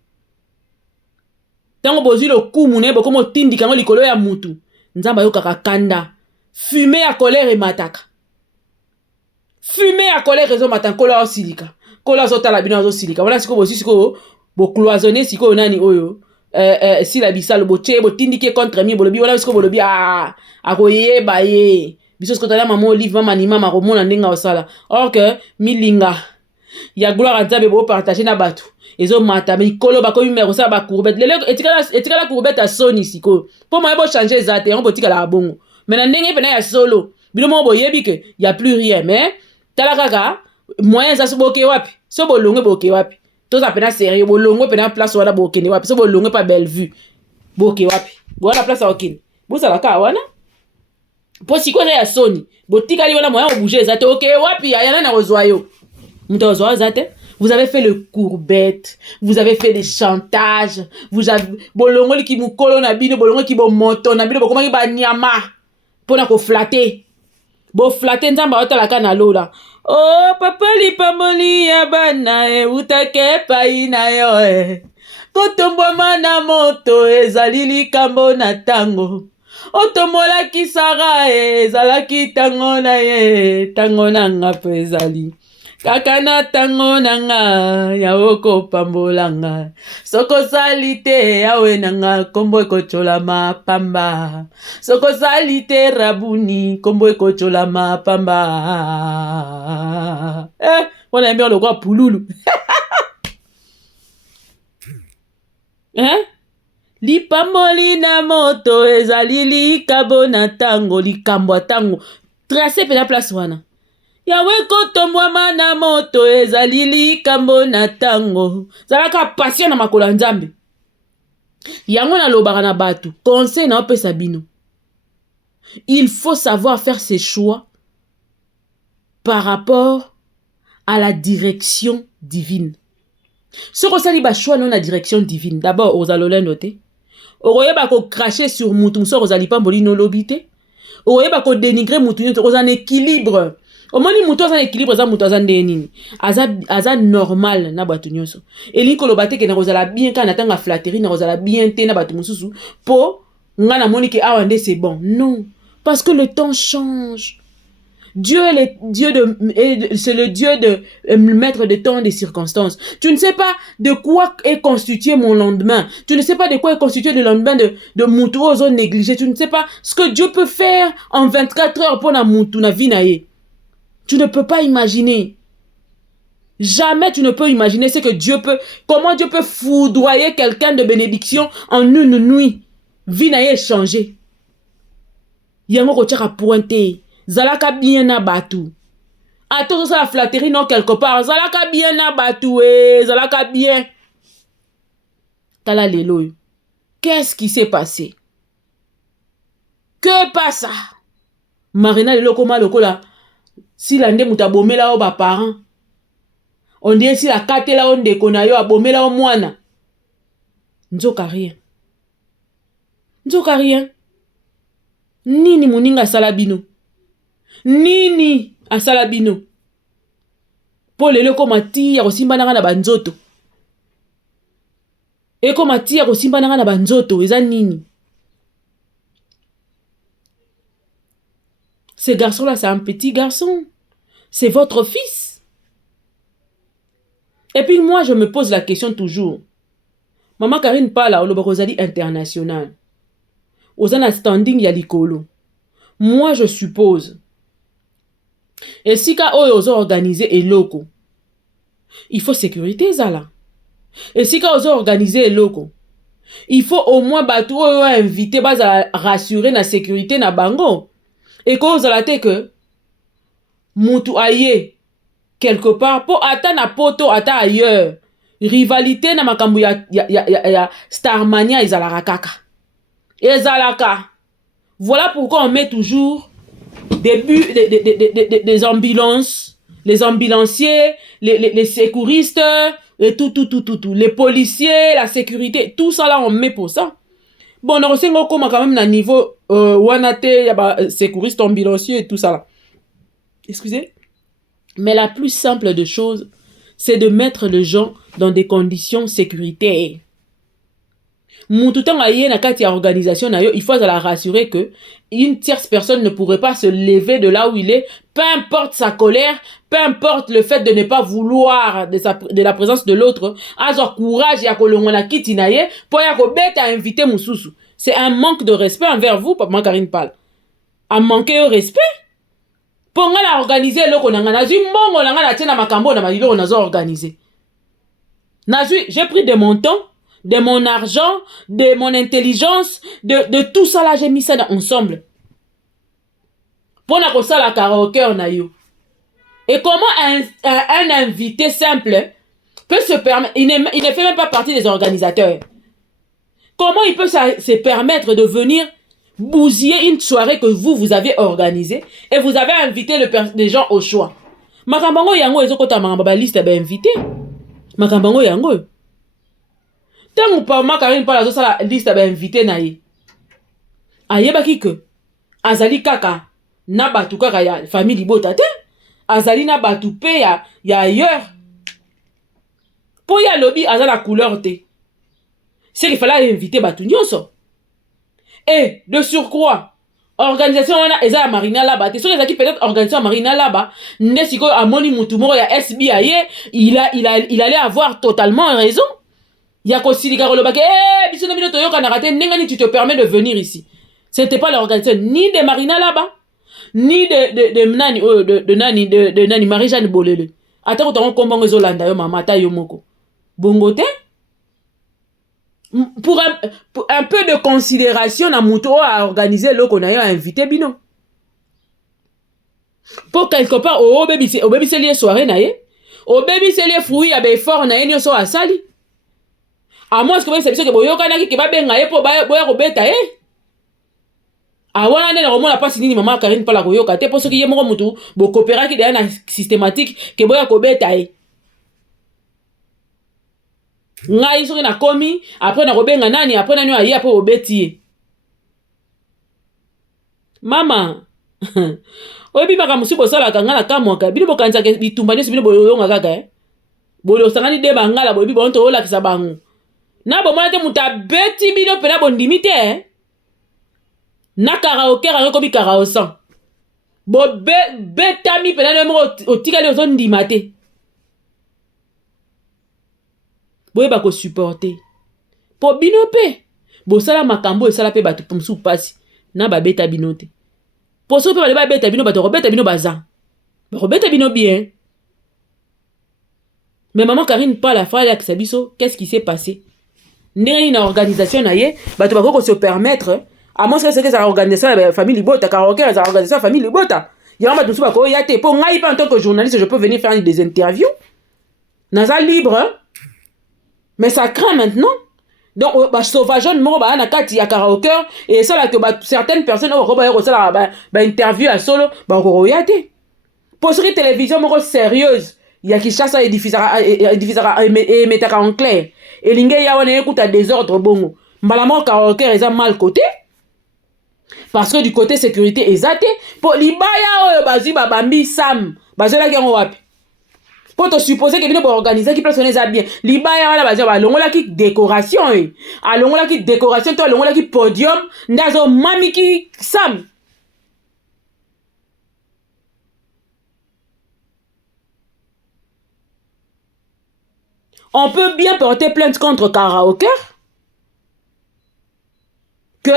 Tango bozi le kumune bokomo tindi kango likolo ya mutu. Nzamba yo kakakanda. Fumer à colère et mataka. Fumer à colère et mataka kola silika. Kola zota la bino zo silika. Voilà siko bozi siko bo cloisonner siko nani oyo. Si la bisalo boche bo tindike contre mi bolobi wala siko bolobi akoye baye biso siko tala maman Olive mama ni mama romona ndenga osala or que milinga ya gloire à Nzambe bo partager na batu ezo mata mais kolo ba ko numéro ça ba courbette lelo etikala courbette a soni siko pour moi bo changer zate on botika la bongo mais na ndenge pena ya solo bino mo boyebi que y a plus rien mais tala kaka moyen ça so boke wapi so bolonge boke wapi. Tous à peine sérieux, bolongo pena place wala bokene wapi, so bolongo pas belle vue. Boke wapi. Bona place à okene. Bo sala ka wana. Po siko ya Sony. Botika li wana moyen o bouger zate OK wapi ayana na rozwayo. Muto rozwa zate. Vous avez fait le courbette, vous avez fait des chantages, vous avez bolongo li ki mukolo na bino bolongo ki bo moto na bino bokoma ki ba nyama. Pona ko flatter. Bo flatter nzamba otala kana lola. Oh papa li pamoli ya bana utake paina yo kotombo mana moto ezali likambo na tango otomola kisara ezalaki tango na ye tango na nga pe ezali kaka na tango na nga ya oko pambola nga soko salite yawe na nga kombo ekochola mapamba soko salite rabuni kombo ekochola mapamba on aime bien le roi Pouloulou. Lipamboli na moto ezali likabo na tango likambo tango tracé pe la place wana yawe kotombwama na moto ezali likambo na tango zalaka passion na makolo ya Nzambe yango nalobaka na bato conseil na opesa bino il faut savoir faire ses choix par rapport à la direction divine. Ce que ça dit ba choix non la direction divine. D'abord aux alolendo te. Okoyeba ko cracher sur mutu so ozali pamboli no lobité. Okoyeba ko dénigrer mutu to ozan équilibre. Omoni mutu ozan équilibre za mutu ozan nini. Aza normal na batu nyonso. Eli ko lobate ke na ozala bien kana tanga flatterie na ozala bien te na batu mususu po ngana moni ke awande c'est bon. Non, parce que le temps change. Dieu est c'est le Dieu de maître de temps, des circonstances. Tu ne sais pas de quoi est constitué mon lendemain. Tu ne sais pas de quoi est constitué le lendemain de moutou aux zones négligées. Tu ne sais pas ce que Dieu peut faire en 24 heures pour la moutou na vie naie. Tu ne peux pas imaginer. Jamais tu ne peux imaginer ce que Dieu peut, comment Dieu peut foudroyer quelqu'un de bénédiction en une nuit. Vie naie changée. Yango kochaka pointé. Zalaka bien na batu. Attends ça la flatterie non quelque part. Zalaka bien na batu zalaka bien. Tala lelo. Qu'est-ce qui s'est passé? Que passe ça? Marina lelo koma lokola. Si la nde muta bomela o ba parents. On dit si la kate la onde kona yo abomela o mwana. Nzoka rien. Nzoka rien. Nini muninga salabino. Nini asala bino po lelo koma tia kosimba nanga na banzoto e koma tia kosimba nanga na banzoto eza nini? Ce garçon là c'est un petit garçon, c'est votre fils. Et puis moi je me pose la question toujours, maman Karine Pala olobako ozali international ozana standing ya likolo. Moi je suppose et si ka oyo ozo organiser eloko, il faut sécurité zala. Et si ka ozo organiser eloko, il faut au moins batu oyo invité baza rassurer na sécurité na bango. Et ko zala te que mutu aye quelque part po ata na poto ata ailleurs. Rivalité na makambu ya Starmania ezalaka kaka. Ezalaka. Voilà pourquoi on met toujours des ambulances, les ambulanciers, les sécuristes, et tout, les policiers, la sécurité, tout ça là on met pour ça. Bon, on sait comment quand même na niveau wanate, il y a sécuristes, ambulanciers et tout ça là. Excusez. Mais la plus simple de choses, c'est de mettre les gens dans des conditions sécuritaires. Moutoutan aye na kati ya organisation na yo, il faut la rassurer que une tierce personne ne pourrait pas se lever de là où il est, peu importe sa colère, peu importe le fait de ne pas vouloir de la présence de l'autre, avoir courage ya kolongona kiti na ye, pour ya ko beta inviter mususu. C'est un manque de respect envers vous, Papa Karine Pal. A manquer au respect. Pour nga la organiser loko nanga na zui mbongo nanga na tena makambo na malilo na zo organiser. Na zui, j'ai pris de mon temps, de mon argent, de mon intelligence, de tout ça là, j'ai mis ça ensemble. Pour na kosa la karaoke on a eu. Et comment un invité simple peut se permettre, il ne fait même pas partie des organisateurs. Comment il peut se permettre de venir bousiller une soirée que vous avez organisée et vous avez invité les gens au choix? Makambango yango ezokota makamba liste ba invité. Makambango yango. Tangu pa Karine Pala zo sala liste ba invité na ye. Ayebaki ke azali kaka na batu kaka ya famille bota te. Azali na batu pe ya ailleurs. Po ya lobby azala couleur te. C'est qu'il fallait inviter batu nyonso. Et de surcroît, organisation wana eza Marina Laba. Te so ezaki peut-être organisation Marina Laba, nesiko amoni mutu moko ya SBI, il allait avoir totalement raison. Yako silika kolobake biso na bino toyoka na raté ndengani tu te permets de venir ici. C'était pas l'organisation ni de Marina Laba, ni de nani Marie-Jeanne Bolele. Ata ko tango kombongo ezolanda yo mama ta yo moko. Bongo te? pour un peu de considération na mutu a organiser loko na yo a invité bino. Pour quelque part au baby c'est lié soirée na ye. Au baby c'est lié fruit ya be fort na ye nyoso asali. À moins que c'est que boyoka na ki ba benga ye po boya ko beta ye. Awana nena komona pasi nini mama Karine pala koyoka te po soki ye moko mutu bo coopéra ki na systématique ke boya ko beta ye. Ngai soki na komi après na kobenga nani après nani ayi après obeti mama oyebi baka musu bosala kanga na kamwaka bino bokanisa ke bitumba nyonso bino boyonga kaka bolo sangani de bangala boyebi bonto olakisa bango na bomona te mutu abeti bino pena bondimi te na karaoke rango komi karaosan betami pena no moko otikali ozondima te boyeba ko supporter po bino pe bosala makambo esala pe bato musu pasi na babeta bino te po so pe bale babeta bino bato robeta bino baza robeta bino bien. Mais maman Karine pas la frère avec Sabiso, qu'est-ce qui s'est passé? N'est une organisation naie, bato bako se permettre à moins que ça organisation la famille Libota karaoke ça organisation la famille Libota. Ya ma tout bako yate po ngai pas en tant que journaliste je peux venir faire des interviews. Naza libre. Hein? Mais ça craint maintenant. Donc, sauvage, moi, na kati ya karaoke et ça là que certaines personnes ont interview à solo, royate. Pour ce télévision moi sérieuse, il y a qui chasse et diffusera et mettra en clair. Et l'ingé ya wane écoute à désordre bongo. Malama karaoke ils ont mal côté. Parce que du côté sécurité exacté, pour libaya bazi babambi sam, bazela ki ngo wapi. Pour te supposer que bino bo organiser qui place on bien. Libaya wala bazo ba longola ki décoration a longola ki décoration to longola ki podium ndazo mami ki sam. On peut bien porter plainte contre karaoke que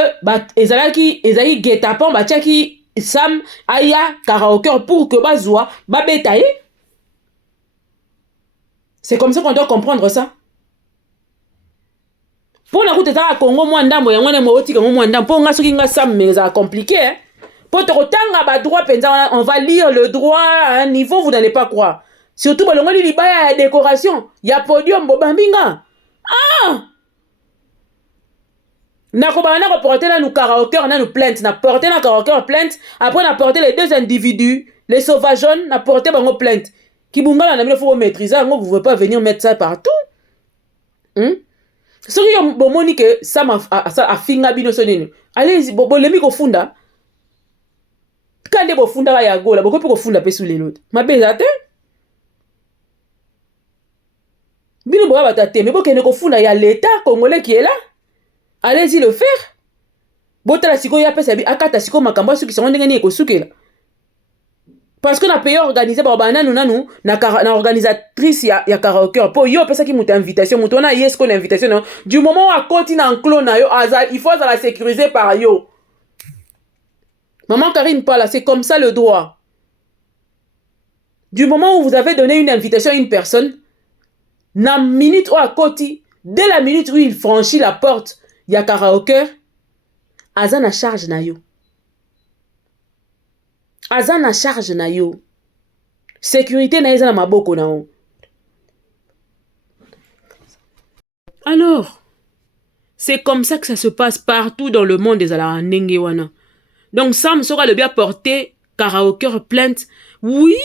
ezalaki guetapon batiaki sam aya karaoke pour que bazwa babetaye. C'est comme ça qu'on doit comprendre ça. Pour la route à Congo, moi, ndambo, yango na moti comme moi, ndambo, pour nga soki nga sam, mais ça compliqué, hein. Pour te retanga ba droit, on va lire le droit à un niveau, vous n'allez pas croire. Surtout, bah, l'ongo li baya ya décoration, ya podium, bobambinga. Ah! Nako ba na porter là nous karaoke, on a nous plainte, na porter na karaoke plainte, après on a porté les deux individus, les sauvages, na porté bango plainte. Kibunga na il faut maîtriser, vous ne pouvez pas venir mettre ça partout. Si vous avez que ça a finga bino sonene. Allez, bolemi ko funda. Kande bo funda ya gola, boko pe ko funda pe sous les autres. Ma bezate. Bino bo ba tate, mais boko ne ko funda ya l'état congolais qui est là. Allez-y le faire. Botala siko ya pesa bi akata siko makambo suki songo ndenge ni ko sukela. Parce que na pays organisé par bananu nanu na organisatrice ya karaoke pour yo pesa ki muta invitation muto na yes ko l'invitation non du moment où a continue en clone na yo il faut la sécuriser par yo. Maman Karine parle, c'est comme ça le droit. Du moment où vous avez donné une invitation à une personne, na minute où a côté, dès la minute où il franchit la porte ya karaoke azana charge na yo. Azana charge na yo. Sécurité na ezana maboko na yo. Alors, c'est comme ça que ça se passe partout dans le monde des ala ndenge wana. Donc Sam sera le bien porté karaoke plainte. Oui,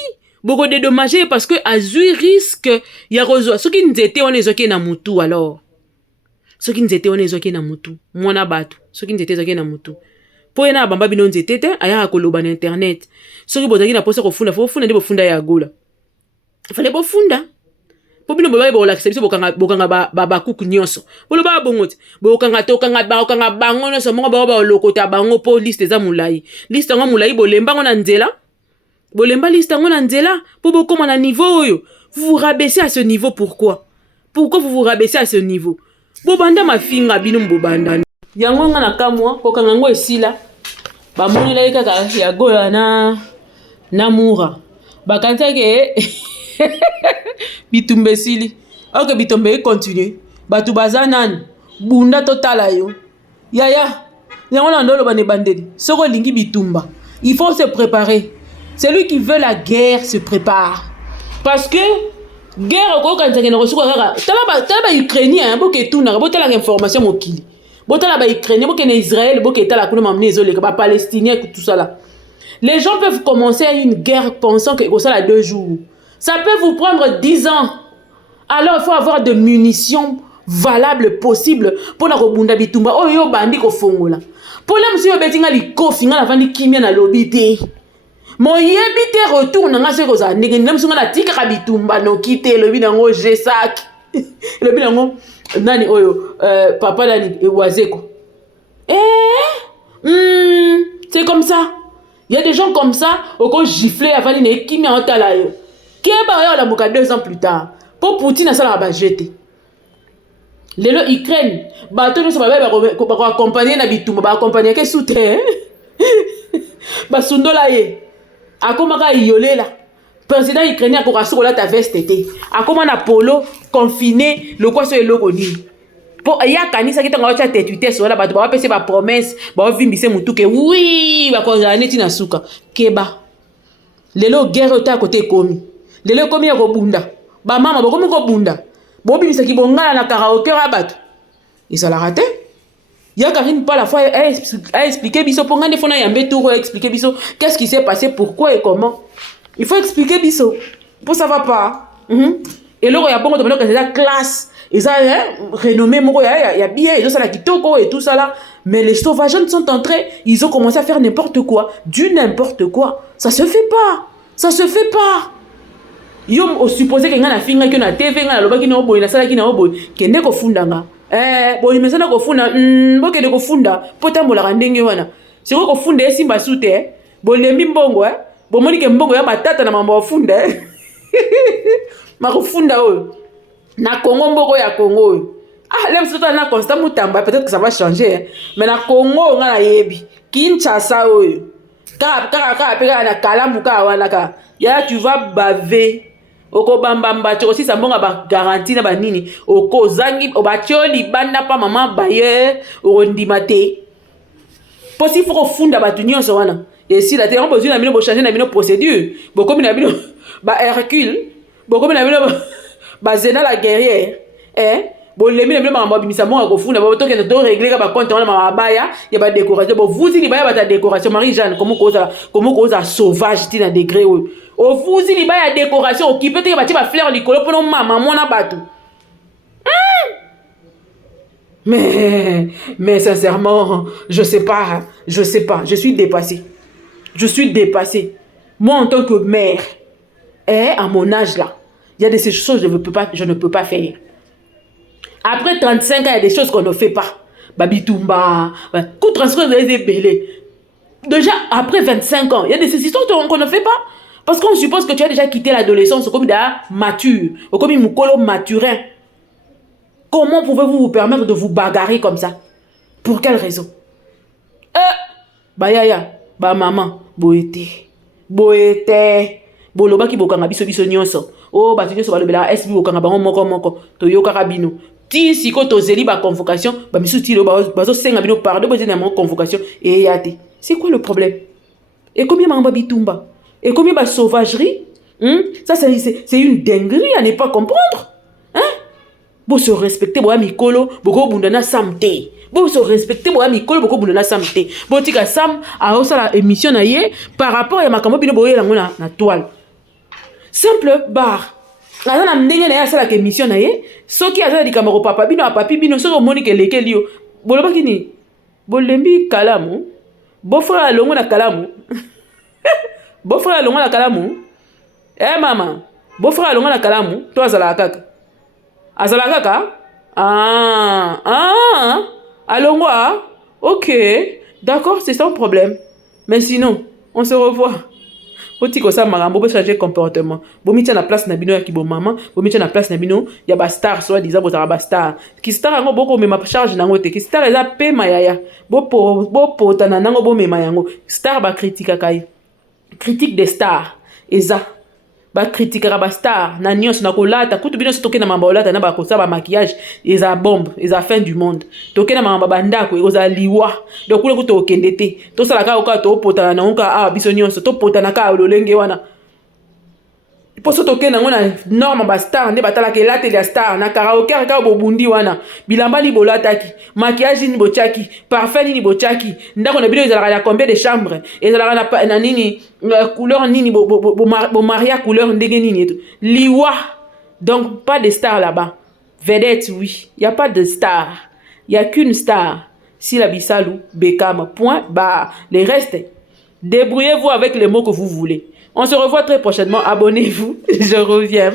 beaucoup dédommagé parce que azui risque ya rezo. Ce qui nous était on ezoki na mutu alors. Ce qui nous était on ezoki na mutu. Mwana batu. Ce qui nous était ezoki na mutu. Po yana bamba bino nzetete aya koloba na internet soki bozaki na posa kofunda fo funda ndipo funda ya gola fale bo funda po bino boba bo lakisa biso bokanga ba kuku nyonso boloba bongoti bokanga tokanga bango nyonso mongo ba lokota bango po liste za mulai liste ngo mulai bolemba ngo na nzela bolemba liste ngo na nzela po bokoma na niveau oyo vous vous rabaissez à ce niveau. Pourquoi vous vous rabaissez à ce niveau? Bobanda mafinga bino mbobanda yango nga na kamwa kokanga ngo esila bamoni la kaka ya gola na mura bakanta ke bitumbe sili ok bitumbe continue batu bazanani bunda totala yo yaya yango na ndolo bane bandeli soko lingi bitumba il faut se préparer. Celui qui veut la guerre se prépare parce que guerre ko kanzake na kosuka kaka tala ba ukrainien bo ke tuna bo tala information mokili bo tala ba ukrainien bo ke na Israël bo ke tala kuna mamne ezole ba palestinien tout ça là. Les gens peuvent commencer une guerre pensant que ça là 2 jours. Ça peut vous prendre 10 ans. Alors il faut avoir de munitions valables possibles pour na kobunda bitumba oyo bandi ko fongola. Pour la monsieur betinga li kofi nga la vandi kimia na lobby te. Mon yebite retourne nga se koza ndenge namsunga na tika bitumba no kite lobi nango G-sac. Lobi nango nani oyo papa nani Wazeko. C'est comme ça. Il y a des gens comme ça au ko gifler avant ni kimia otala yo. Keba yo la muka 2 ans plus tard. Pour Poutine ça la ba jeter. Lelo Ukraine bato no so ba accompagner na bitumba ba accompagner ke soutien. Ba sundola ye. Akoma ka yolela. Président ukrainien ko kasokola ta veste té. Akoma na polo confiné le quoi so eloko ni. Po ya kanisa kita ngacha tetuite so la bato ba pese ba promesse ba vimbise mutu ke oui ba konzane tina suka keba. Lelo guerre ta côté komi. Lelo komi ya ko bunda. Ba mama ba komi ko bunda. Bobi misaki bongala na karaoke rabat. Et ça l'a raté. Il y a Karine pas la fois a expliqué biso pour ngane fona yambe tour expliquer biso qu'est-ce qui s'est passé pourquoi et comment. Il faut expliquer biso. Pour ça va pas. Et là il y a beaucoup de gens qui la classe et ça renommé moko ya bien ils ont ça la kitoko et tout ça là mais les sauvageons sont entrés, ils ont commencé à faire n'importe quoi, du n'importe quoi. Ça se fait pas. Ça se fait pas. Yo supposé que ngana finga que na TV ngana lobaki na oboy na sala ki na oboy kende ko fundanga boy mesana ko funda boke de ko funda potambola ndenge wana siko ko funda esimba sute bolembi mbongo bo moni ke mbongo ya matata na mambo funda mako funda oyo na Congo mboko ya Congo là surtout na constant mutamba peut-être que ça va changer mais na Congo ngana yebi Kinshasa oyo ka peka na kalamu ka wana ka ya tu vas baver oko bambamba tu aussi ça mbonga ba garantie na ba nini oko zangi obatioli banda pa mama baye ondima te possible faut funda ba nyonso wana et si la te on besoin na bino bo changer na bino procédure boko bina bino ba Hercule boko bina bino ba Zena la guerrière bon les mille mambo bimisa mbonga ko funda ba to ke to régler ba compte wana mabaya ya ba décoration bo vuzi li baya ba ta décoration Marie-Jeanne comment cause sauvage ti na degré o vuzi li baya décoration occupé te ba ti ba fleur likolo pour mama mona bato mais sincèrement je sais pas je suis dépassé moi en tant que mère à mon âge là il y a des choses je ne peux pas faire. Après 35 ans, il y a des choses qu'on ne fait pas. Babitumba, coup transfert des belés. Déjà, après 25 ans, il y a des histoires qu'on ne fait pas. Parce qu'on suppose que tu as déjà quitté l'adolescence comme mature, comme un moukolo maturin. Comment pouvez-vous vous permettre de vous bagarrer comme ça? Pour quelle raison? Yaya, maman, boete. Boloba ki bokanga biso nyonso. Oh, nyonso balobela SB bokanga bango moko toyoka rabino. Ti siko tozeli ba convocation ba misuti lo bazo senga bino pardon ba na convocation et yate. C'est quoi le problème? Et combien mamba bitumba? Et combien ba sauvagerie? Ça c'est une dinguerie à ne pas comprendre. Bo se respecter bo mikolo boko bundana samte. Bo se respecter bo mikolo boko bundana samte. Bo tika sam a osala émission na ye par rapport à makambo bino boye lango na toile. Simple bar. Azana ndenge na ya sala ke mission na ye soki azana dikamaro papa bino a papi bino soko moni ke leke liyo boloba kini bolembi kalamu bofra longo na kalamu bofra longo na kalamu mama bofra longo na kalamu to azala kaka alongo ok d'accord c'est sans problème mais sinon on se revoit. Oti ko sa marambo bo changer comportement. Bo mitia na place na bino ya kibo mama, bo mitia na place na bino ya ba star soit disant bo ba star. Ki star ngo boko mema charge nango te. Ki star eza pe mayaya. Bo potana nango bo mema yango. Star ba critique kai. Critique des stars. Eza bacritikaka bastar na nyonso na kolata kutu bino so tokenda mamba olata na bakosala bamaquillage eza bombe eza fin du monde tokenda mamba bandako ekozala liwa donc kuna kutu okende te tosalaka oka topotana nango kaka awa biso nyonso topotana kaka lolenge wana poso tokenda ngo na norme bastar nde batalaka elateli ya star na karaoke kaka bobundi wana bilamba nini bolataki maquillage nini botiaki parfum nini botiaki ndako na bino ezalaka ya combien de chambre ezalaka na nini couleur nini bomaria couleur ndenge nini eto liwa donc pas de star là-bas vedette oui y a pas de star y a qu'une star Sylla Bissalou Bekam point barre les restes débrouillez-vous avec les mots que vous voulez. On se revoit très prochainement. Abonnez-vous. Je reviens.